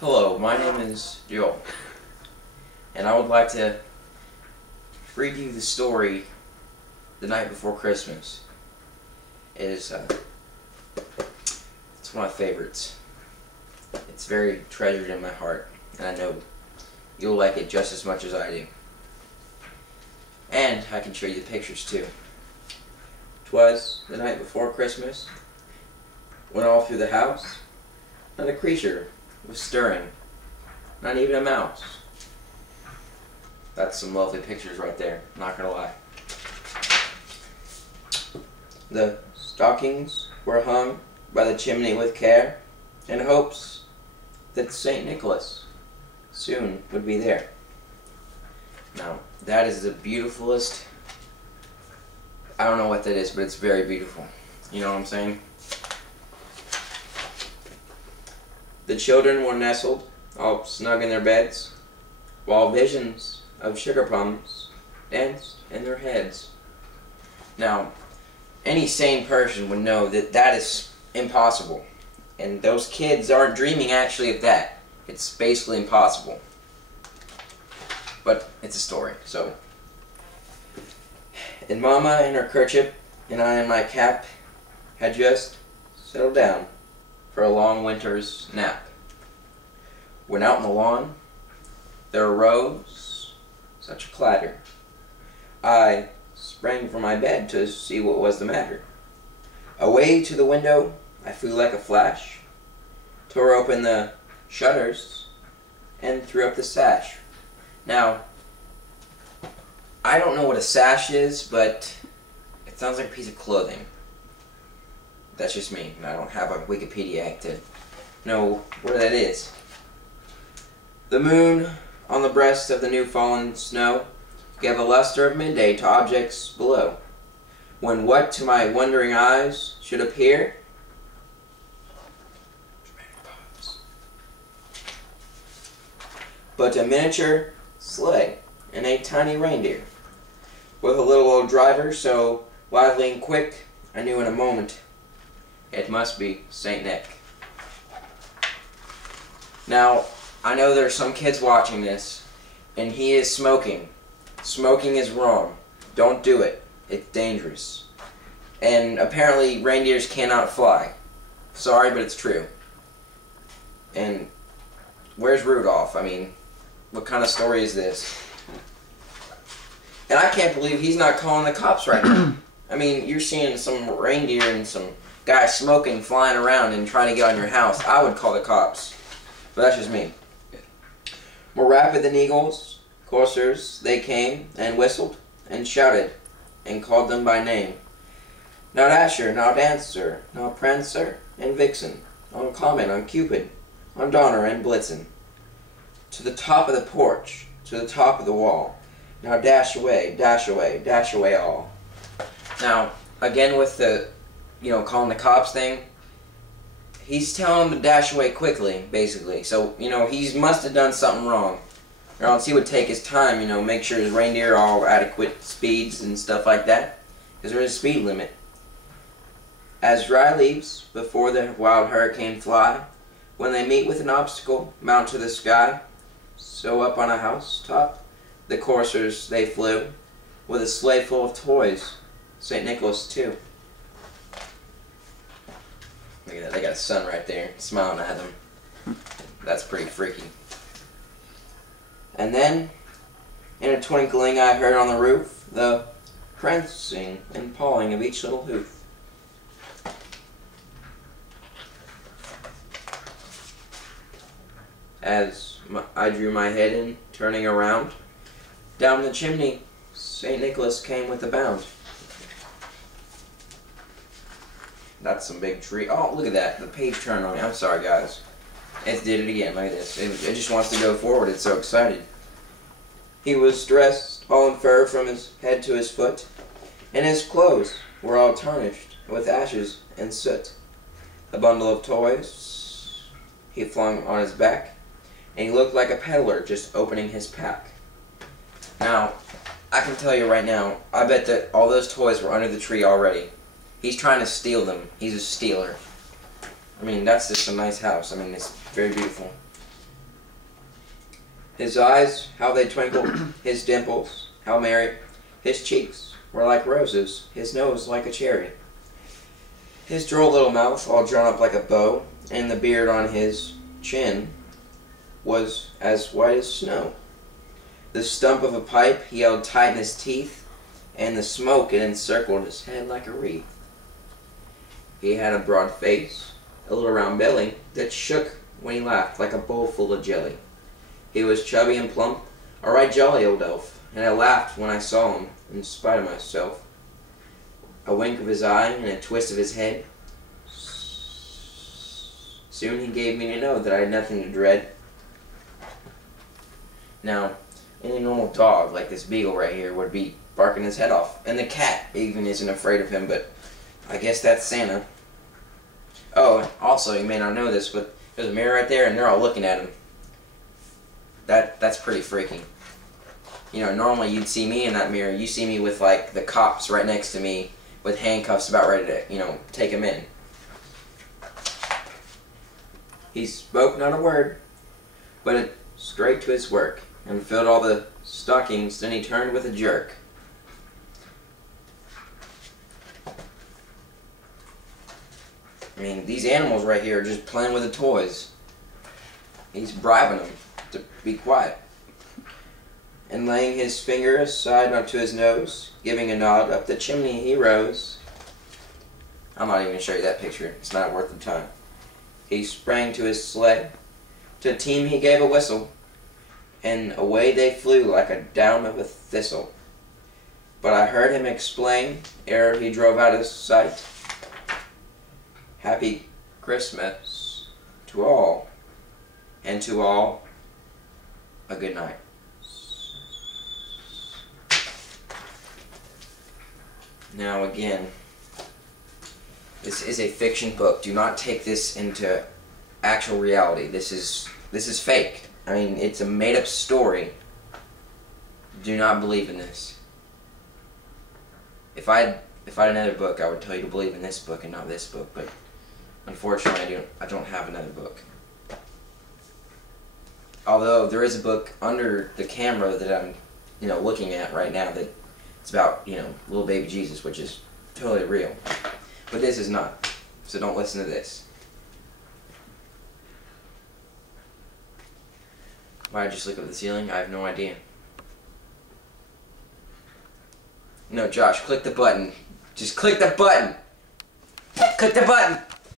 Hello, my name is Joel, and I would like to read you the story The Night Before Christmas. It's one of my favorites. It's very treasured in my heart, and I know you'll like it just as much as I do. And I can show you the pictures too. 'Twas the night before Christmas, when all through the house not a creature was stirring, not even a mouse. That's some lovely pictures right there, not gonna lie. The stockings were hung by the chimney with care, in hopes that St. Nicholas soon would be there. Now, that is the beautifulest, I don't know what that is, but it's very beautiful. You know what I'm saying? The children were nestled, all snug in their beds, while visions of sugar plums danced in their heads. Now, any sane person would know that that is impossible. And those kids aren't dreaming actually of that. It's basically impossible. But it's a story, so. And Mama in her kerchief and I in my cap had just settled down for a long winter's nap. When out on the lawn there arose such a clatter, I sprang from my bed to see what was the matter. Away to the window I flew like a flash, tore open the shutters, and threw up the sash. Now, I don't know what a sash is, but it sounds like a piece of clothing. That's just me. I don't have a Wikipedia to know what that is. The moon on the breast of the new fallen snow gave a luster of midday to objects below, when what to my wondering eyes should appear but a miniature sleigh and a tiny reindeer, with a little old driver so lively and quick, I knew in a moment it must be Saint Nick. Now, I know there are some kids watching this, and he is smoking. Smoking is wrong. Don't do it. It's dangerous. And apparently reindeers cannot fly. Sorry, but it's true. And where's Rudolph? I mean, what kind of story is this? And I can't believe he's not calling the cops right now. I mean, you're seeing some reindeer and some guy smoking, flying around and trying to get on your house. I would call the cops. But that's just me. More rapid than eagles, coursers, they came and whistled and shouted and called them by name. Now Dasher, now Dancer, now Prancer and Vixen, on Comet, on Cupid, on Donner and Blitzen. To the top of the porch, to the top of the wall. Now dash away, dash away, dash away all. Now, again with the, calling the cops thing, he's telling him to dash away quickly, basically. So, he must have done something wrong. Or else he would take his time, make sure his reindeer are all adequate speeds and stuff like that. Because there is a speed limit. As dry leaves before the wild hurricane fly, when they meet with an obstacle, mount to the sky, so up on a house top, the coursers they flew, with a sleigh full of toys, St. Nicholas too. Look at that, they got a sun right there, smiling at them. That's pretty freaky. And then, in a twinkling I heard on the roof, the prancing and pawing of each little hoof. As I drew my head in, turning around, down the chimney, St. Nicholas came with a bound. That's some big tree. Oh, look at that. The page turned on me. I'm sorry, guys. It did it again. Look at this. It just wants to go forward. It's so excited. He was dressed all in fur from his head to his foot, and his clothes were all tarnished with ashes and soot. A bundle of toys he flung on his back, and he looked like a peddler just opening his pack. Now, I can tell you right now, I bet that all those toys were under the tree already. He's trying to steal them. He's a stealer. I mean, that's just a nice house. I mean, it's very beautiful. His eyes, how they twinkled, his dimples, how merry. His cheeks were like roses, his nose like a cherry. His droll little mouth, all drawn up like a bow, and the beard on his chin was as white as snow. The stump of a pipe he held tight in his teeth, and the smoke it encircled his head like a wreath. He had a broad face, a little round belly, that shook when he laughed like a bowl full of jelly. He was chubby and plump, a right jolly old elf, and I laughed when I saw him, in spite of myself. A wink of his eye and a twist of his head. Soon he gave me to know that I had nothing to dread. Now, any normal dog, like this beagle right here, would be barking his head off. And the cat even isn't afraid of him, but I guess that's Santa. Oh, also, you may not know this, but there's a mirror right there, and they're all looking at him. That's pretty freaky. You know, normally you'd see me in that mirror. You see me with, like, the cops right next to me with handcuffs about ready to, you know, take him in. He spoke not a word, but went straight to his work and filled all the stockings. Then he turned with a jerk. I mean, these animals right here are just playing with the toys. He's bribing them to be quiet. And laying his finger aside up to his nose, giving a nod up the chimney he rose. I'm not even going to show you that picture. It's not worth the time. He sprang to his sled. To the team he gave a whistle, and away they flew like a down of a thistle. But I heard him explain, ere he drove out of sight, Happy Christmas to all, and to all a good night. Now again, this is a fiction book. Do not take this into actual reality. This is fake. I mean, it's a made-up story. Do not believe in this. If I had another book, I would tell you to believe in this book and not this book, but unfortunately I don't have another book. Although there is a book under the camera that I'm, you know, looking at right now that it's about, you know, little baby Jesus, which is totally real. But this is not. So don't listen to this. Why did I just look up at the ceiling? I have no idea. No, Josh, click the button. Just click the button. Click the button.